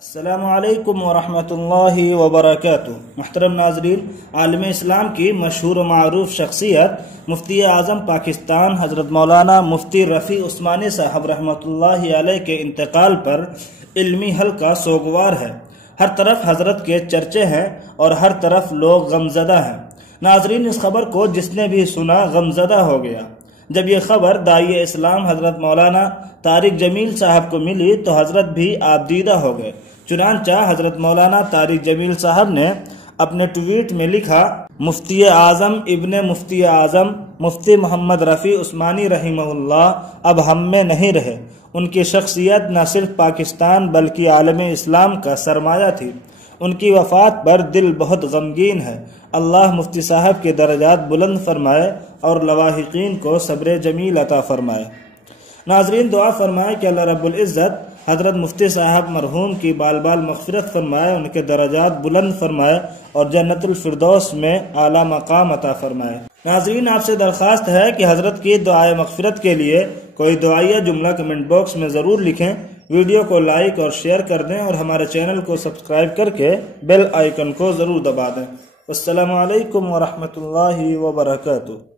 السلام علیکم ورحمۃ اللہ وبرکاتہ۔ محترم ناظرین، عالم اسلام کی مشہور و معروف شخصیت مفتی اعظم پاکستان حضرت مولانا مفتی رفیع عثمانی صاحب رحمۃ اللہ علیہ کے انتقال پر علمی حلقہ سوگوار ہے۔ ہر طرف حضرت کے چرچے ہیں اور ہر طرف لوگ غمزدہ ہیں۔ ناظرین، اس خبر کو جس نے بھی سنا غمزدہ ہو گیا۔ جب یہ خبر داعی اسلام حضرت مولانا طارق جمیل صاحب کو ملی تو حضرت بھی آبدیدہ ہو گئے۔ چنانچہ حضرت مولانا طارق جمیل صاحب نے اپنے ٹویٹ میں لکھا، مفتی اعظم ابن مفتی اعظم مفتی محمد رفیع عثمانی رحمہ اللہ اب ہم میں نہیں رہے۔ ان کی شخصیت نہ صرف پاکستان بلکہ عالم اسلام کا سرمایہ تھی۔ ان کی وفات پر دل بہت غمگین ہے۔ اللہ مفتی صاحب کے درجات بلند فرمائے اور لواحقین کو صبر جمیل عطا فرمائے۔ ناظرین، دعا فرمائے کہ اللہ رب العزت حضرت مفتی صاحب مرحوم کی بال بال مغفرت فرمائے، ان کے درجات بلند فرمائے اور جنت الفردوس میں اعلیٰ مقام عطا فرمائے۔ ناظرین، آپ سے درخواست ہے کہ حضرت کی دعائے مغفرت کے لیے کوئی دعائیہ جملہ کمنٹ باکس میں ضرور لکھیں، ویڈیو کو لائک اور شیئر کر دیں اور ہمارے چینل کو سبسکرائب کر کے بیل آئیکن کو ضرور دبا دیں۔ السلام علیکم ورحمۃ اللہ وبرکاتہ۔